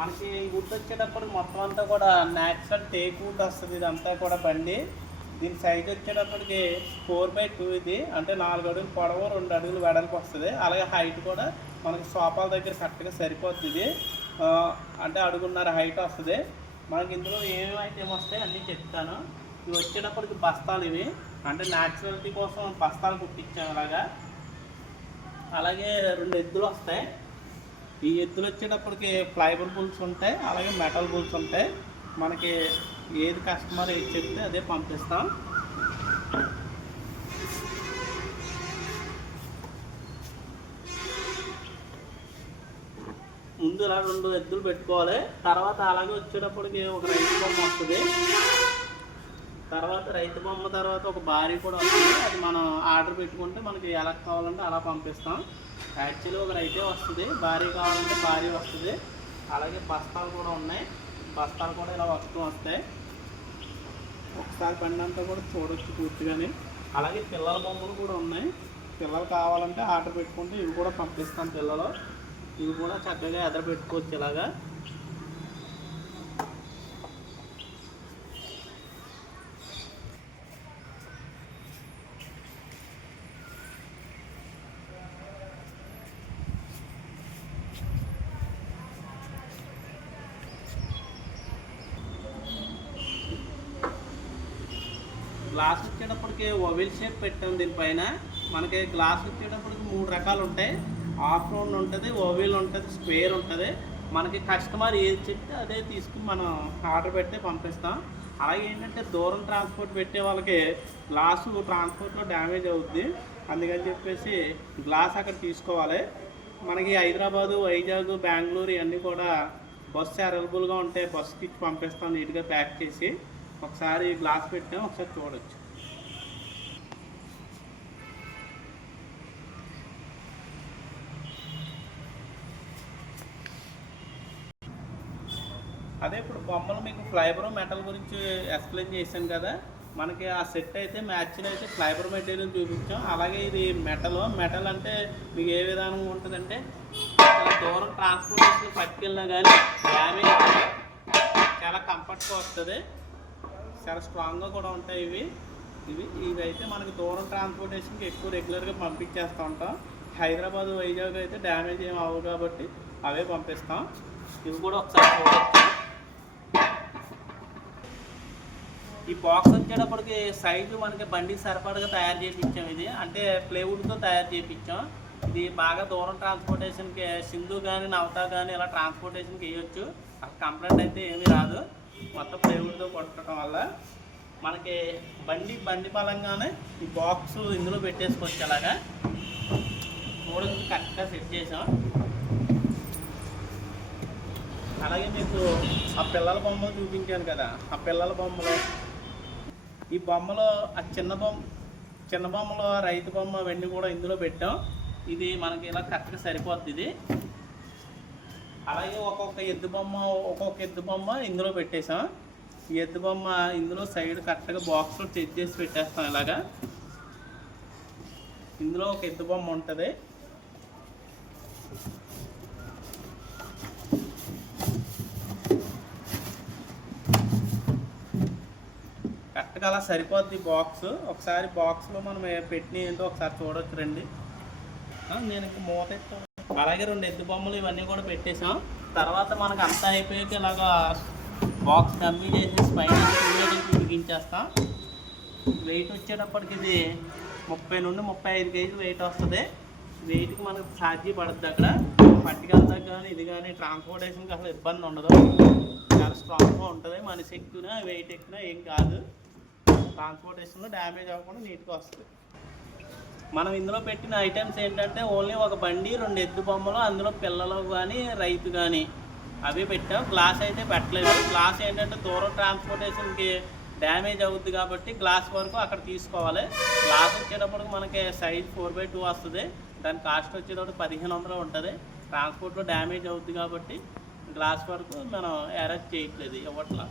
మనకి వుడ్ వచ్చేటప్పుడు మొత్తం అంతా కూడా న్యాచురల్ టేక్ వుడ్ వస్తుంది. ఇదంతా కూడా బండి. దీని సైజ్ వచ్చేటప్పటికి 4x2 ఇది, అంటే 4 అడుగులు పొడవు 2 అడుగులు వెడల్పు వస్తుంది. అలాగే హైట్ కూడా మనకి సోఫాల దగ్గర కరెక్ట్గా సరిపోతుంది. ఇది అంటే అడుగున్నర హైట్ వస్తుంది. మనకి ఇందులో ఏమేమి ఐటమ్ వస్తాయి అన్నీ చెప్తాను. ఇవి వచ్చేటప్పటికి బస్తాలు, ఇవి అంటే న్యాచురాలిటీ కోసం బస్తాలు కుట్టించాను అలాగా. అలాగే 2 ఎద్దులు వస్తాయి. ఈ ఎద్దులు వచ్చేటప్పటికి ఫ్లైబర్ బుల్స్ ఉంటాయి, అలాగే మెటల్ బుల్స్ ఉంటాయి. మనకి ఏది కస్టమర్ ఏది చెప్తే అదే పంపిస్తాం. ముందు ఇలా 2 ఎద్దులు పెట్టుకోవాలి. తర్వాత అలాగే వచ్చేటప్పటికి ఒక రైతు బొమ్మ వస్తుంది. తర్వాత రైతు బొమ్మ తర్వాత ఒక భారీ కూడా వస్తుంది. అది మనం ఆర్డర్ పెట్టుకుంటే మనకి ఎలా కావాలంటే అలా పంపిస్తాం. యాక్చువల్లీ ఒక రైతే వస్తుంది, భారీ కావాలంటే భారీ వస్తుంది. అలాగే బస్తాలు కూడా ఉన్నాయి. బస్తాలు కూడా ఇలా వస్తాయి. ఒకసారి బండి అంతా కూడా చూడొచ్చు పూర్తిగానే. అలాగే పిల్లల బొమ్మలు కూడా ఉన్నాయి. పిల్లలు కావాలంటే ఆర్డర్ పెట్టుకుంటే ఇవి కూడా పంపిస్తాం. పిల్లలు ఇవి కూడా చక్కగా ఎదర పెట్టుకోవచ్చు ఇలాగా. గ్లాస్ వచ్చేటప్పటికి ఓవెల్ షేప్ పెట్టాం. దీనిపైన మనకి గ్లాస్ వచ్చేటప్పటికి 3 రకాలు ఉంటాయి. హాఫ్ రౌండ్ ఉంటుంది, ఓవెల్ ఉంటుంది, స్క్వేర్ ఉంటుంది. మనకి కస్టమర్ ఏది చెప్తే అదే తీసుకుని మనం ఆర్డర్ పెడితే పంపిస్తాం. అలాగే ఏంటంటే దూరం ట్రాన్స్పోర్ట్ పెట్టే వాళ్ళకి గ్లాసు ట్రాన్స్పోర్ట్లో డ్యామేజ్ అవుద్ది. అందుకని చెప్పేసి గ్లాస్ అక్కడ తీసుకోవాలి. మనకి హైదరాబాదు, వైజాగ్, బెంగళూరు ఇవన్నీ కూడా బస్సు అవైలబుల్గా ఉంటాయి. బస్సుకి ఇచ్చి పంపిస్తాం నీట్గా ప్యాక్ చేసి. ఒకసారి గ్లాస్ పెట్టాం, ఒకసారి చూడొచ్చు. అదే ఇప్పుడు బొమ్మలు మీకు ఫ్లైబర్ మెటల్ గురించి ఎక్స్ప్లెయిన్ చేశాను కదా. మనకి ఆ సెట్ అయితే మ్యాచ్ని అయితే ఫ్లైబర్ మెటీరియల్ చూపించాం. అలాగే ఇది మెటల్ అంటే మీకు ఏ విధానం ఉంటుందంటే దూరం ట్రాన్స్పోర్టేషన్ పట్టుకెళ్ళినా కానీ డ్యామేజ్ చాలా కంఫర్ట్గా వస్తుంది. చాలా స్ట్రాంగ్గా కూడా ఉంటాయి ఇవి అయితే మనకి దూరం ట్రాన్స్పోర్టేషన్కి ఎక్కువ రెగ్యులర్గా పంపించేస్తూ ఉంటాం. హైదరాబాద్, వైజాగ్ అయితే డ్యామేజ్ ఏమి అవ్వవు కాబట్టి అవే పంపిస్తాం. ఇవి కూడా ఒకసారి చూడవచ్చు. ఈ బాక్స్ వచ్చేటప్పటికి సైజు మనకి బండికి సరిపడగా తయారు చేయించాం. ఇది అంటే ప్లేవుడ్తో తయారు చేయించాం. ఇది బాగా దూరం ట్రాన్స్పోర్టేషన్కి సింధు కానీ నవతా కానీ ఇలా ట్రాన్స్పోర్టేషన్కి వేయొచ్చు. అసలు కంప్లైంట్ అయితే ఏమీ రాదు. మొత్తం ప్లేవుడ్తో కొట్టడం వల్ల మనకి బండి పరంగానే ఈ బాక్స్ ఇందులో పెట్టేసుకోవచ్చు. అలాగా చూడడానికి కరెక్ట్గా సెట్ చేసాం. అలాగే మీకు ఆ పిల్లల బొమ్మలు చూపించాను కదా, ఆ పిల్లల బొమ్మలు ఈ బొమ్మలో ఆ చిన్న బొమ్మలో రైతు బొమ్మ అవన్నీ కూడా ఇందులో పెట్టాం. ఇది మనకి ఇలా కరెక్ట్గా సరిపోద్ది ఇది. అలాగే ఒక్కొక్క ఎద్దు బొమ్మ ఇందులో పెట్టేసాం. ఈ ఎద్దు బొమ్మ ఇందులో సైడ్ కరెక్ట్గా బాక్స్లో సెట్ చేసి పెట్టేస్తాం. ఇలాగా ఇందులో ఒక ఎద్దు బొమ్మ ఉంటుంది. కరెక్ట్గా అలా సరిపోద్ది బాక్స్. ఒకసారి బాక్స్లో మనం పెట్టిన ఏంటో ఒకసారి చూడొచ్చు రండి. నేను ఇంక మూత ఎత్తాను. అలాగే 2 ఎద్దు బొమ్మలు ఇవన్నీ కూడా పెట్టేసాం. తర్వాత మనకు అంతా అయిపోయాక ఇలాగా బాక్స్ డమ్మీ చేసేసి పైన బిగించేస్తాం. వెయిట్ వచ్చేటప్పటికి ఇది 30 నుండి 35 కేజీలు వెయిట్ వస్తుంది. వెయిట్కి మనకు ఛార్జీ పడుతుంది. అక్కడ పట్టుకెళ్తాక కానీ ఇది కానీ ట్రాన్స్పోర్టేషన్కి అసలు ఇబ్బంది ఉండదు. చాలా స్ట్రాంగ్గా ఉంటుంది. మనిషి ఎక్కువ వెయిట్ ఎక్కువ ఏం కాదు. ట్రాన్స్పోర్టేషన్లో డ్యామేజ్ అవ్వకుండా నీట్గా వస్తుంది. మనం ఇందులో పెట్టిన ఐటమ్స్ ఏంటంటే ఓన్లీ ఒక బండి, 2 ఎద్దు బొమ్మలు, అందులో పిల్లలు కానీ రైతు కానీ అవి పెట్టాం. గ్లాస్ అయితే పెట్టలేదు. గ్లాస్ ఏంటంటే దూరం ట్రాన్స్పోర్టేషన్కి డ్యామేజ్ అవుద్ది కాబట్టి గ్లాస్ వరకు అక్కడ తీసుకోవాలి. గ్లాస్ వచ్చేటప్పటికి మనకి సైజ్ 4x2 వస్తుంది. దాని కాస్ట్ వచ్చేటప్పుడు 1500 ఉంటుంది. ట్రాన్స్పోర్ట్లో డ్యామేజ్ అవుద్ది కాబట్టి గ్లాస్ వరకు మనం అరేంజ్ చేయట్లేదు ఇవ్వట్లా.